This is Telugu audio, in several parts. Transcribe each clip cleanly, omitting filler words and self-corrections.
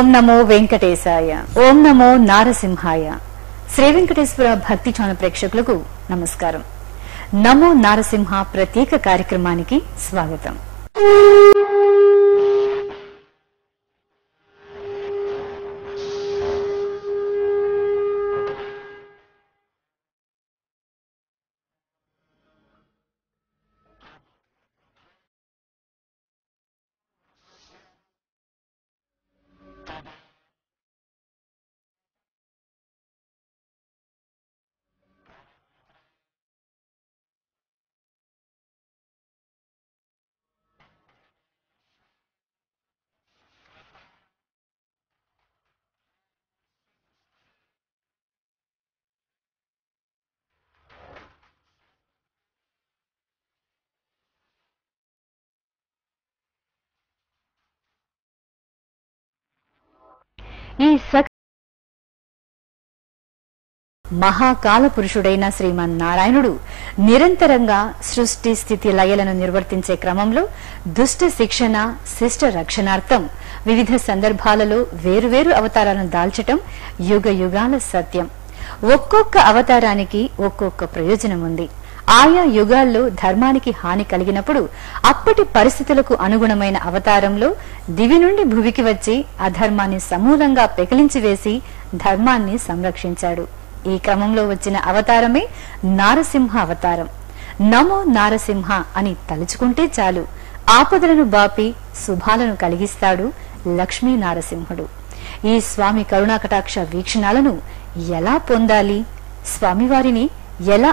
ఓం నమో వెంకటేశాయ. ఓం నమో నారసింహాయ. శ్రీ వెంకటేశ్వర భక్తి ఛానల్ ప్రేక్షకులకు నమస్కారం. నమో నారసింహ ప్రత్యేక కార్యక్రమానికి స్వాగతం. ఈ మహాకాల పురుషుడైన శ్రీమన్నారాయణుడు నిరంతరంగా సృష్టి స్థితి లయలను నిర్వర్తించే క్రమంలో దుష్ట శిక్షణ శిష్ట రక్షణార్థం వివిధ సందర్భాలలో వేరువేరు అవతారాలను దాల్చటం యుగ యుగాల సత్యం. ఒక్కొక్క అవతారానికి ఒక్కొక్క ప్రయోజనం ఉంది. ఆయా యుగాల్లో ధర్మానికి హాని కలిగినప్పుడు అప్పటి పరిస్థితులకు అనుగుణమైన అవతారంలో దివి నుండి భువికి వచ్చి అధర్మాన్ని సమూలంగా పెకిలించి వేసి ధర్మాన్ని సంరక్షించాడు. ఈ క్రమంలో వచ్చిన అవతారమే నారసింహ అవతారం. నమో నారసింహ అని తలుచుకుంటే చాలు ఆపదలను బాపి శుభాలను కలిగిస్తాడు లక్ష్మీ నారసింహుడు. ఈ స్వామి కరుణాకటాక్ష వీక్షణాలను ఎలా పొందాలి, స్వామివారిని ఎలా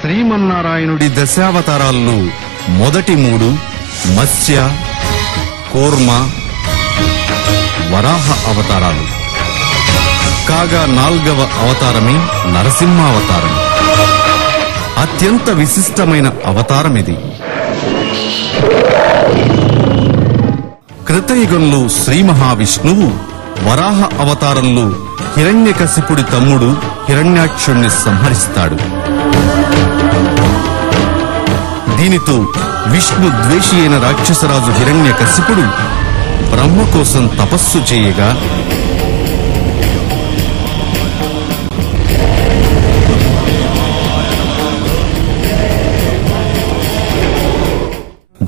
శ్రీమన్నారాయణుడి దశావతారాల్లో మొదటి మూడు మత్స్య, కూర్మ, వరాహ అవతారాలు కాగా 4వ అవతారమే నరసింహావతారం. అత్యంత విశిష్టమైన అవతారమిది. కృతయుగంలో శ్రీ మహావిష్ణువు వరాహ అవతారంలో హిరణ్యకశిపుడి తమ్ముడు హిరణ్యాక్షుణ్ణి సంహరిస్తాడు. దీనితో విష్ణు ద్వేషి అయిన రాక్షసరాజు హిరణ్యకశిపుడు బ్రహ్మ కోసం తపస్సు చేయగా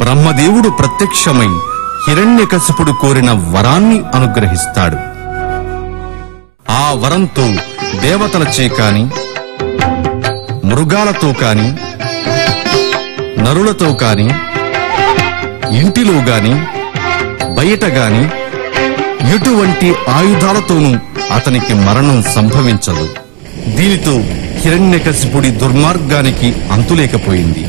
బ్రహ్మదేవుడు ప్రత్యక్షమై హిరణ్యకశిపుడు కోరిన వరాన్ని అనుగ్రహిస్తాడు. ఆ వరంతో దేవతలచే కాని, మృగాలతో కాని, నరులతో కాని, ఇంటిలో గాని బయట గాని ఎటువంటి ఆయుధాలతోనూ అతనికి మరణం సంభవించదు. దీనితో హిరణ్యకశిపుడి దుర్మార్గానికి అంతులేకపోయింది.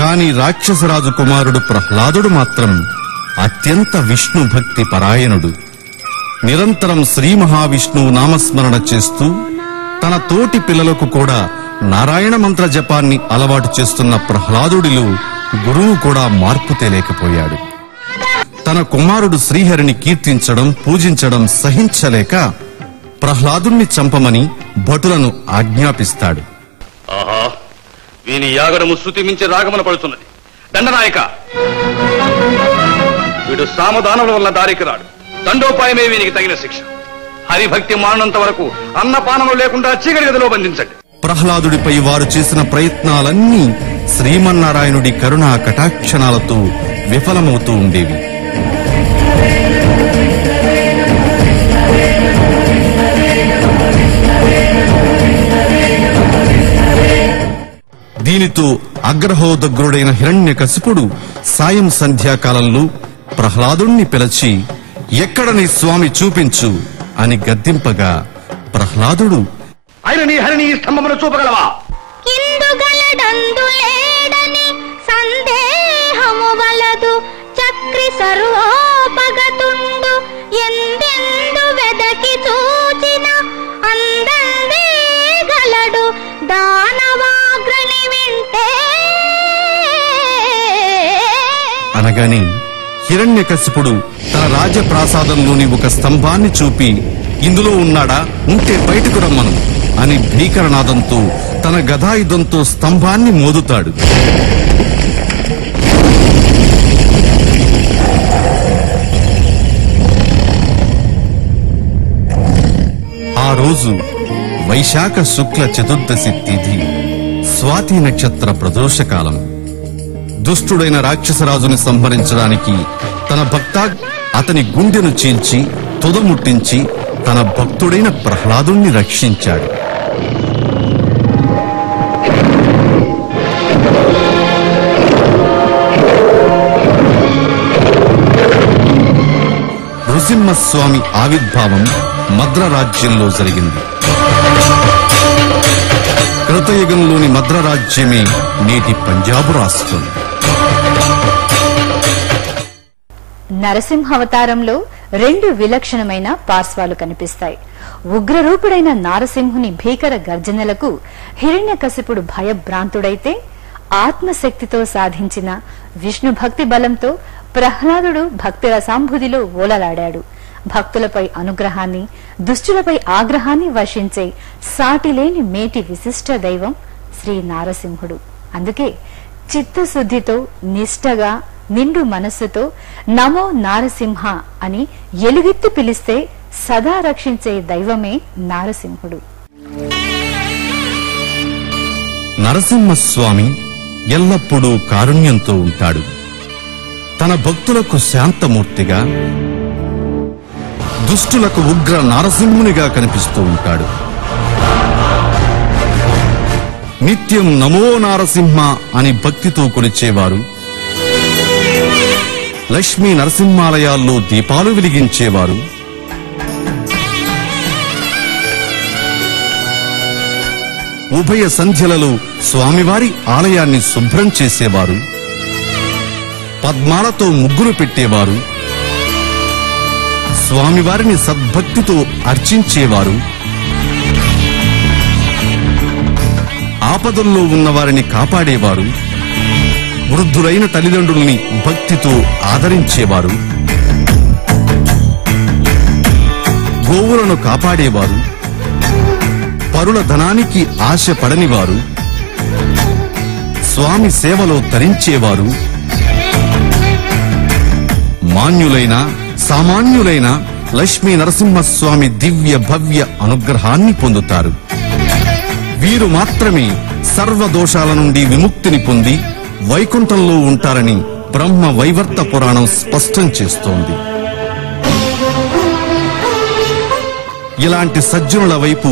కాని రాక్షసరాజు కుమారుడు ప్రహ్లాదుడు మాత్రం అత్యంత విష్ణు భక్తి పరాయణుడు. నిరంతరం శ్రీ మహావిష్ణువు నామస్మరణ చేస్తూ తన తోటి పిల్లలకు కూడా నారాయణ మంత్ర జపాన్ని అలవాటు చేస్తున్న ప్రహ్లాదుడిలో గురువు కూడా మార్పు తేలేకపోయాడు. తన కుమారుడు శ్రీహరిని కీర్తించడం పూజించడం సహించలేక ప్రహ్లాదుణ్ణి చంపమని భటులను ఆజ్ఞాపిస్తాడు. ఆహా, వీని యాగడము శృతి మించి రాగమన పడుతున్నది. దండనాయక, వీడు సామదానముల వల్ల దారికి రాడు. దండోపాయమే వీనికి తగిన శిక్ష. హరిభక్తి మానంత వరకు అన్నపానము లేకుండా చీకటి గదిలో బంధించండి. ప్రహ్లాదుడిపై వారు చేసిన ప్రయత్నాలన్నీ శ్రీమన్నారాయణుడి కరుణా కటాక్షణాలతో విఫలమవుతూ ఉండేవి. దీనితో అగ్రహోదగ్రుడైన హిరణ్యకశిపుడు సాయం సంధ్యాకాలంలో ప్రహ్లాదుణ్ణి పిలిచి, ఎక్కడ నీ స్వామి చూపించు అని గద్దింపగా ప్రహ్లాదుడు, ఆయన హరిని స్తంభమును చూపగలవా? ఇందుగలడందులేడని సందేహము వలదు, చక్రి సర్వోపగతుండు ఎందెందు వెదకి చూచిన అందందే గలడు దానవాగ్రని వింటే. అనగానే హిరణ్యకశిపుడు తన రాజప్రాసాదంలోని ఒక స్తంభాన్ని చూపి, ఇందులో ఉన్నాడా, ఉంటే బయటకు రమ్మను అని భీకరనాదంతో తన గదాయుధంతో స్తంభాన్ని మోదుతాడు. ఆ రోజు వైశాఖ శుక్ల చతుర్దశి తిథి, స్వాతి నక్షత్ర ప్రదోషకాలం. దుష్టుడైన రాక్షసరాజుని సంహరించడానికి తన భక్త అతని గుండెను చీల్చి తుదముట్టించి తన భక్తుడైన ప్రహ్లాదుణ్ణి రక్షించాడు. నృసింహస్వామి ఆవిర్భావం మద్ర రాజ్యంలో జరిగింది. కృతయుగంలోని మద్ర రాజ్యమే నేటి పంజాబు రాష్ట్రం. నరసింహావతారంలో రెండు విలక్షణమైన పార్శ్వాలు కనిపిస్తాయి. ఉగ్రరూపుడైన నారసింహుని భీకర గర్జనలకు హిరణ్యకశిపుడు భయభ్రాంతుడైతే, ఆత్మశక్తితో సాధించిన విష్ణు భక్తి బలంతో ప్రహ్లాదుడు భక్తి రసాంబుధిలో ఓలలాడాడు. భక్తులపై అనుగ్రహాన్ని, దుష్టులపై ఆగ్రహాన్ని వర్షించే సాటిలేని మేటి విశిష్ట దైవం శ్రీ నారసింహుడు. అందుకే చిత్తశుద్ధితో, నిష్టగా, నిండు మనస్సుతో నమో నారసింహ అని ఎలుగెత్తి పిలిస్తే సదా రక్షించే దైవమే నారసింహుడు. నరసింహస్వామి ఎల్లప్పుడూ కారుణ్యంతో ఉంటాడు. తన భక్తులకు శాంతమూర్తిగా, దుష్టులకు ఉగ్ర నారసింహునిగా కనిపిస్తూ ఉంటాడు. నిత్యం నమో నారసింహ అని భక్తితో కొలిచేవారు, లక్ష్మీ నరసింహాలయాల్లో దీపాలు వెలిగించేవారు, ఉభయ సంధ్యలలో స్వామివారి ఆలయాన్ని శుభ్రం చేసేవారు, పద్మాలతో ముగ్గులు పెట్టేవారు, స్వామివారిని సద్భక్తితో అర్చించేవారు, ఆపదల్లో ఉన్నవారిని కాపాడేవారు, వృద్ధులైన తల్లిదండ్రుల్ని భక్తితో ఆదరించేవారు, గోవులను కాపాడేవారు, పరుల ధనానికి ఆశ పడనివారు, స్వామి సేవలో తరించేవారు, మాన్యులైన సామాన్యులైన లక్ష్మీ నరసింహస్వామి దివ్య భవ్య అనుగ్రహాన్ని పొందుతారు. వీరు మాత్రమే సర్వదోషాల నుండి విముక్తిని పొంది వైకుంఠంలో ఉంటారని బ్రహ్మ వైవర్త పురాణం స్పష్టం చేస్తోంది. ఇలాంటి సజ్జనుల వైపు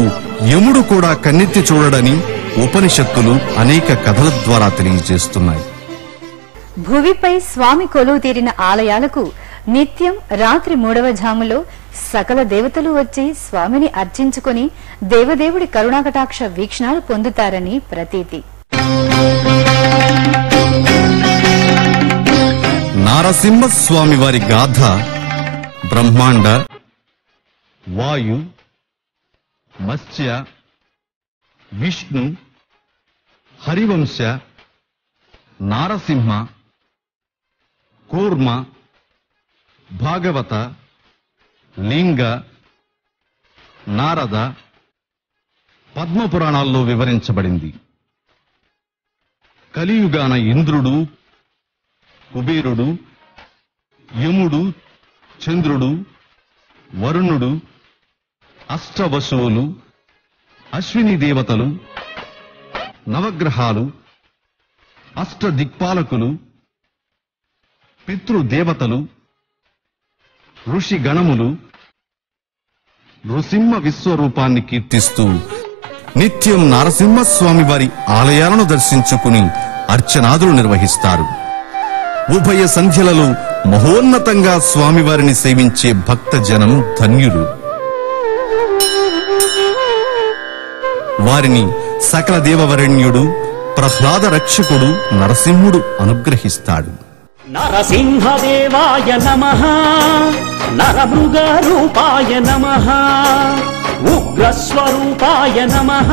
యముడు కూడా కన్నెత్తి చూడడని ఉపనిషత్తులు అనేక కథల ద్వారా తెలియజేస్తున్నాయి. భువిపై స్వామి కొలువు తీరిన ఆలయాలకు నిత్యం రాత్రి 3వ జాములో సకల దేవతలు వచ్చి స్వామిని అర్చించుకుని దేవదేవుడి కరుణాకటాక్ష వీక్షణాలు పొందుతారని ప్రతీతి. నారసింహస్వామి వారి గాథ బ్రహ్మాండ, వాయు, మత్స్య, విష్ణు, హరివంశ, నారసింహ, కూర్మ, భాగవత, లింగ, నారద, పద్మపురాణాల్లో వివరించబడింది. కలియుగాన ఇంద్రుడు, కుబేరుడు, యముడు, చంద్రుడు, వరుణుడు, అష్టవశువులు, అశ్విని దేవతలు, నవగ్రహాలు, అష్టదిక్పాలకులు, పితృదేవతలు, ఋషి గణములు నృసింహ విశ్వరూపాన్ని కీర్తిస్తూ నిత్యం నారసింహస్వామి వారి ఆలయాలను దర్శించుకుని అర్చనాదులు నిర్వహిస్తారు. ఉభయ సంధ్యలలో మహోన్నతంగా స్వామివారిని సేవించే భక్తజనం ధన్యులు. వారిని సకల దేవవరణ్యుడు ప్రహ్లాద రక్షకుడు నరసింహుడు అనుగ్రహిస్తాడు. నరసింహదేవాయ నమః, నరమృగరూపాయ నమః, ఉగ్రస్వరూపాయ నమః,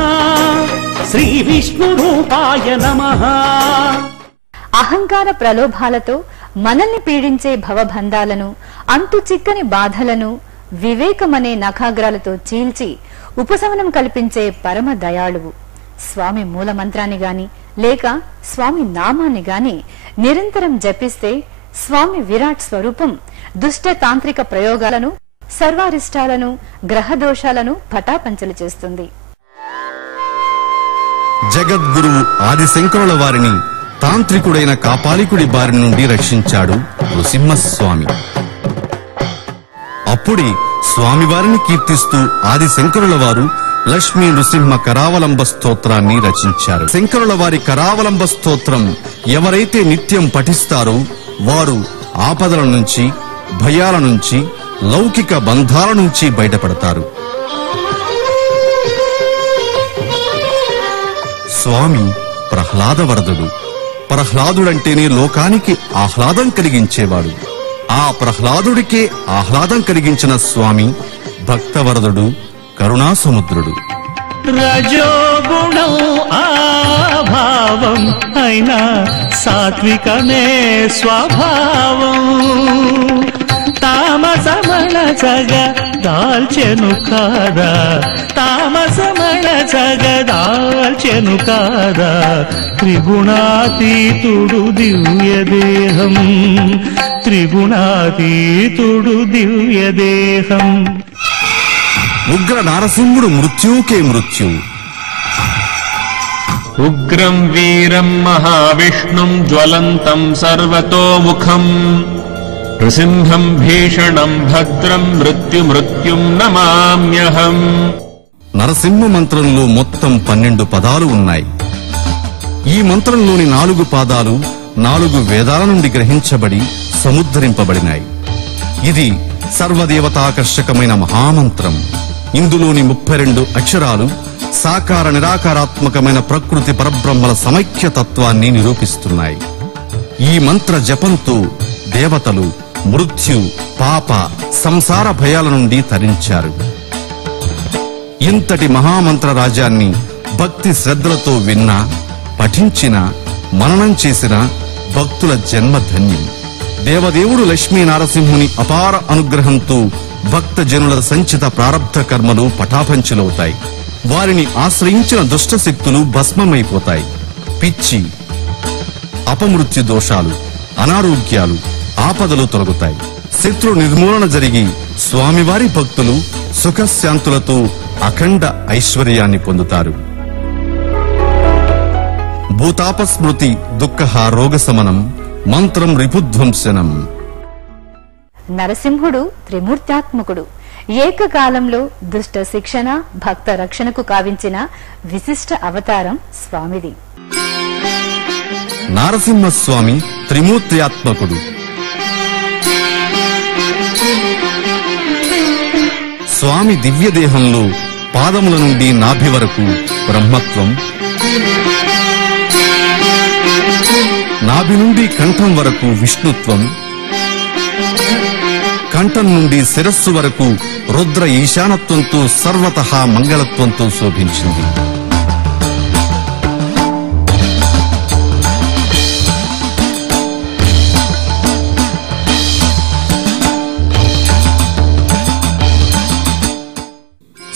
శ్రీ విష్ణురూపాయ నమః. అహంకార ప్రలోభాలతో మనల్ని పీడించే భవబంధాలను, అంతు చిక్కని బాధలను వివేకమనే నఖాగ్రాలతో చీల్చి ఉపశమనం కల్పించే పరమ దయాళువు. స్వామి మూలమంత్రాన్ని గాని లేక స్వామి నామాన్ని గాని నిరంతరం జపిస్తే స్వామి విరాట్ స్వరూపం దుష్ట తాంత్రిక ప్రయోగాలను, సర్వారిష్టాలను, గ్రహదోషాలను పటాపంచలు చేస్తుంది. జగద్గురువు ఆదిశంకరుల వారిని తాంత్రికుడైన కాపాలికుడి బారి నుండి రక్షించాడు నృసింహస్వామి. అప్పుడే స్వామివారిని కీర్తిస్తూ ఆదిశంకరుల వారు లక్ష్మీ నృసింహ కరావలంబ స్తోత్రాన్ని రచించారు. శంకరుల వారి కరావలంబ స్తోత్రం ఎవరైతే నిత్యం పఠిస్తారో వారు ఆపదల నుంచి, భయాల నుంచి, లౌకిక బంధాల నుంచి బయటపడతారు. స్వామి ప్రహ్లాదవరదుడు. ప్రహ్లాదుడంటేనే లోకానికి ఆహ్లాదం కలిగించేవాడు. ఆ ప్రహ్లాదుడికే ఆహ్లాదం కలిగించిన స్వామి భక్తవరదుడు, కరుణాసముద్రుడు. రజోగుణం ఆభావం అయినా సాత్వికమే స్వభావం, తామసమణ జగ దాల్చెను కాదా, తామసమణ జగ దాల్చెను కాదా, త్రిగుణాతీతుడు దివ్యదేహం, త్రిగుణాతీతుడు దివ్యదేహం. ఉగ్ర నారసింహుడు మృత్యుకే మృత్యు. ఉగ్రం వీరం మహావిష్ణుం జ్వలంతం సర్వతోముఖం, నృసింహం భీషణం భద్రం మృత్యుం నమామ్యహం. నరసింహ మంత్రంలో మొత్తం 12 పదాలు ఉన్నాయి. ఈ మంత్రంలోని 4 పాదాలు 4 వేదాల నుండి గ్రహించబడి సముద్ధరింపబడినాయి. ఇది సర్వదేవతాకర్షకమైన మహామంత్రం. ఇందులోని 32 అక్షరాలు సాకార నిరాకారాత్మకమైన ప్రకృతి పరబ్రహ్మల సమైక్యతత్వాన్ని నిరూపిస్తున్నాయి. ఈ మంత్ర జపంతో దేవతలు మృత్యు, పాప, సంసార భయాల నుండి తరించారు. ఇంతటి మహామంత్ర రాజ్యాన్ని భక్తి శ్రద్ధలతో విన్నా, పఠించిన, మననం చేసిన భక్తుల జన్మధన్యం. దేవదేవుడు లక్ష్మీ నారసింహుని అపార అనుగ్రహంతో భక్త జనుల సంచిత ప్రారబ్ధ కర్మలు పటాపంచలవుతాయి. వారిని ఆశ్రయించిన దుష్ట శక్తులు భస్మమైపోతాయి. పిచ్చి, అపమృత్యు దోషాలు, అనారోగ్యాలు, ఆపదలు తొలగుతాయి. శత్రు నిర్మూలన జరిగి స్వామివారి భక్తులు సుఖశాంతులతో అఖండ ఐశ్వర్యాన్ని పొందుతారు. భూతాపస్మృతి దుఃఖ రోగశమనం, మంత్రం రిపుధ్వంసనం. నరసింహుడు త్రిమూర్త్యాత్మకుడు. ఏకకాలంలో దుష్ట శిక్షణ, భక్త రక్షణకు కావించిన విశిష్ట అవతారం స్వామిది. నారసింహస్వామి త్రిమూర్త్యాత్మకుడు. స్వామి దివ్యదేహంలో పాదముల నుండి నాభి వరకు బ్రహ్మత్వం, నాభి నుండి కంఠం వరకు విష్ణుత్వం, కంఠం నుండి శిరస్సు వరకు రుద్ర ఈశానత్వంతో సర్వతః మంగళత్వంతో శోభించింది.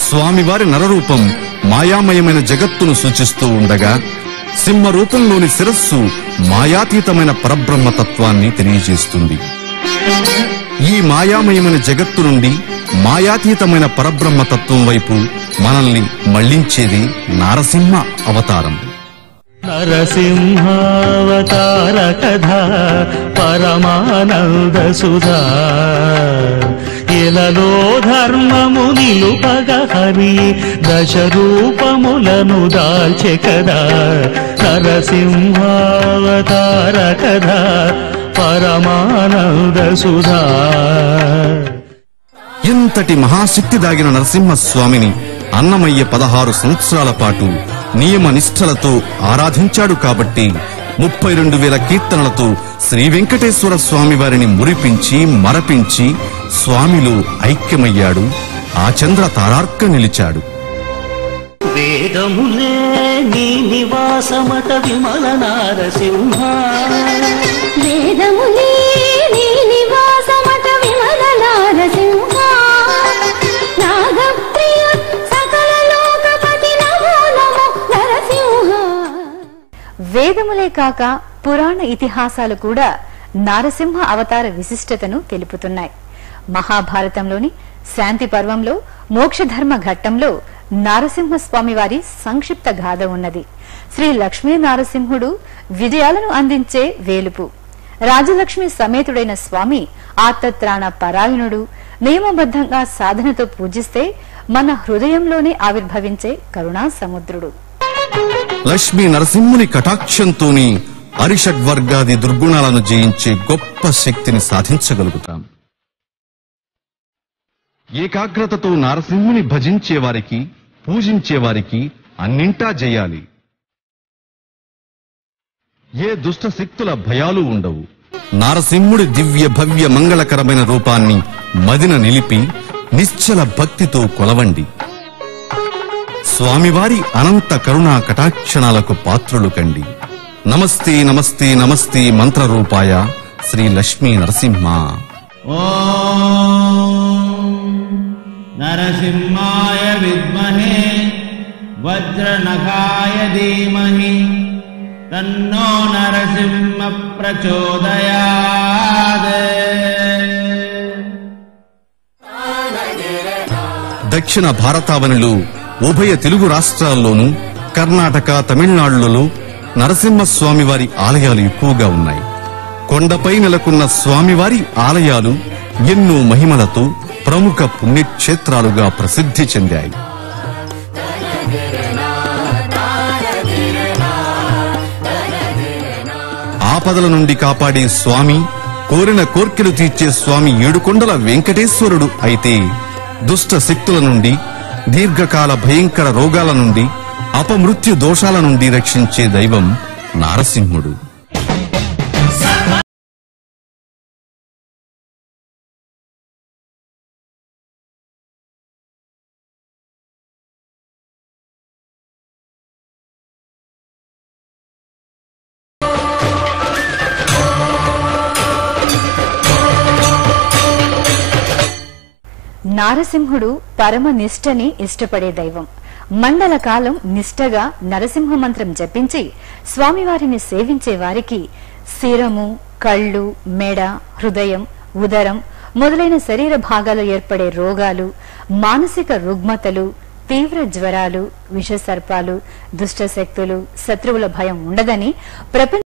స్వామివారి నరరూపం మాయామయమైన జగత్తును సూచిస్తూ ఉండగా, సింహ రూపంలోని శిరస్సు మాయాతీతమైన పరబ్రహ్మతత్వాన్ని తెలియజేస్తుంది. ఈ మాయామయమైన జగత్తు నుండి మాయాతీతమైన పరబ్రహ్మతత్వం వైపు మనల్ని మళ్లించేది నారసింహ అవతారం. నరసింహావతార కథా పరమానంద సుధా, ఇలలో ధర్మము నిలుపగ హరి దశ రూపములను దాల్చె కదా. నరసింహావతార కథా పరమానంద సుధా. ఇంతటి మహాశక్తి దాగిన నరసింహస్వామిని అన్నమయ్య 16 సంవత్సరాల పాటు నియమ నిష్ఠలతో ఆరాధించాడు కాబట్టి 32,000 కీర్తనలతో శ్రీ వెంకటేశ్వర స్వామి వారిని మురిపించి మరపించి స్వామిలో ఐక్యమయ్యాడు. ఆ చంద్ర తారార్క నిలిచాడు. వేదములే నీ నివాసమట విమల నారసింహ, వేదములే నీ నివాసమట విమల నారసింహ, నాగప్రియ సకల లోకపతి నమో నమో నరసింహ. వేదములే కాక పురాణ ఇతిహాసాలు కూడా నారసింహ అవతార విశిష్టతను తెలుపుతున్నాయి. మహాభారతంలోని శాంతి పర్వంలో మోక్షధర్మ ఘట్టంలో నారసింహస్వామి వారి సంక్షిప్త గాథ ఉన్నది. శ్రీ లక్ష్మీ నారసింహుడు విజయాలను అందించే వేలుపు. రాజలక్ష్మి సమేతుడైన స్వామి ఆర్తత్రాణ పరాయణుడు. నియమబద్ధంగా సాధనతో పూజిస్తే మన హృదయంలోనే ఆవిర్భవించే కరుణా సముద్రుడు. లక్ష్మీ నరసింహుని కటాక్షంతోని అరిషడ్వర్గాది దుర్గుణాలను జయించే గొప్ప శక్తిని సాధించగలుగుతాం. ఏకాగ్రతతో నారసింహుని భజించేవారికి, పూజించేవారికి అన్నింటా జయాలి. ఏ దుష్ట శక్తుల భయాలు ఉండవు. నారసింహుడి దివ్య భవ్య మంగళకరమైన రూపాన్ని మదిన నిలిపి నిశ్చల భక్తితో కొలవండి. స్వామివారి అనంత కరుణా కటాక్షణాలకు పాత్రులు కండి. నమస్తే నమస్తే నమస్తే మంత్రరూపాయ శ్రీ లక్ష్మీ నరసింహ. నరసింహాయ విద్మహే వజ్రనఖాయ ధీమహి తన్నో నరసింహ ప్రచోదయాత్. దక్షిణ భారతావనిలో ఉభయ తెలుగు రాష్ట్రాల్లోనూ కర్ణాటక, తమిళనాడులలో నరసింహస్వామివారి ఆలయాలు ఎక్కువగా ఉన్నాయి. కొండపై నెలకొన్న స్వామివారి ఆలయాలు ఎన్నో మహిమలతో ప్రముఖ పుణ్యక్షేత్రాలుగా ప్రసిద్ధి చెందాయి. ఆపదల నుండి కాపాడే స్వామి, కోరిన కోర్కెలు తీర్చే స్వామి ఏడుకొండల వెంకటేశ్వరుడు అయితే, దుష్ట శక్తుల నుండి, దీర్ఘకాల భయంకర రోగాల నుండి, అపమృత్యు దోషాల నుండి రక్షించే దైవం నారసింహుడు. నారసింహుడు పరమ నిష్టని ఇష్టపడే దైవం. మండల కాలం నిష్టగా నరసింహ మంత్రం జపించి స్వామివారిని సేవించే వారికి శిరము, కళ్ళు, మెడ, హృదయం, ఉదరం మొదలైన శరీర భాగాలు ఏర్పడే రోగాలు, మానసిక రుగ్మతలు, తీవ్ర జ్వరాలు, విషసర్పాలు, దుష్టశక్తులు, శత్రువుల భయం ఉండదని ప్రపంచ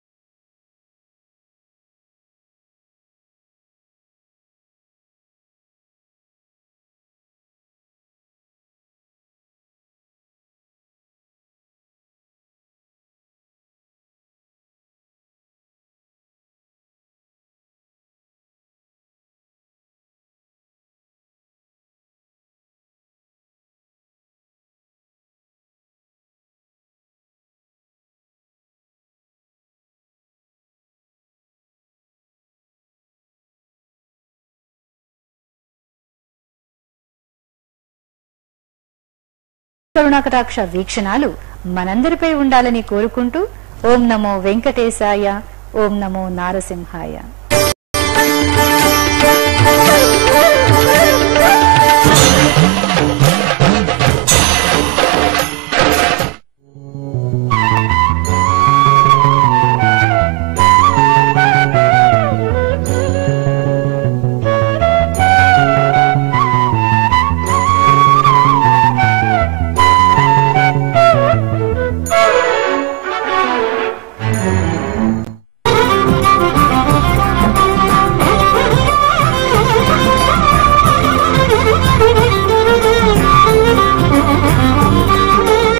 కరుణాకటాక్ష వీక్షణాలు మనందరిపై ఉండాలని కోరుకుంటూ ఓం నమో వెంకటేశాయ, ఓం నమో నారసింహాయ.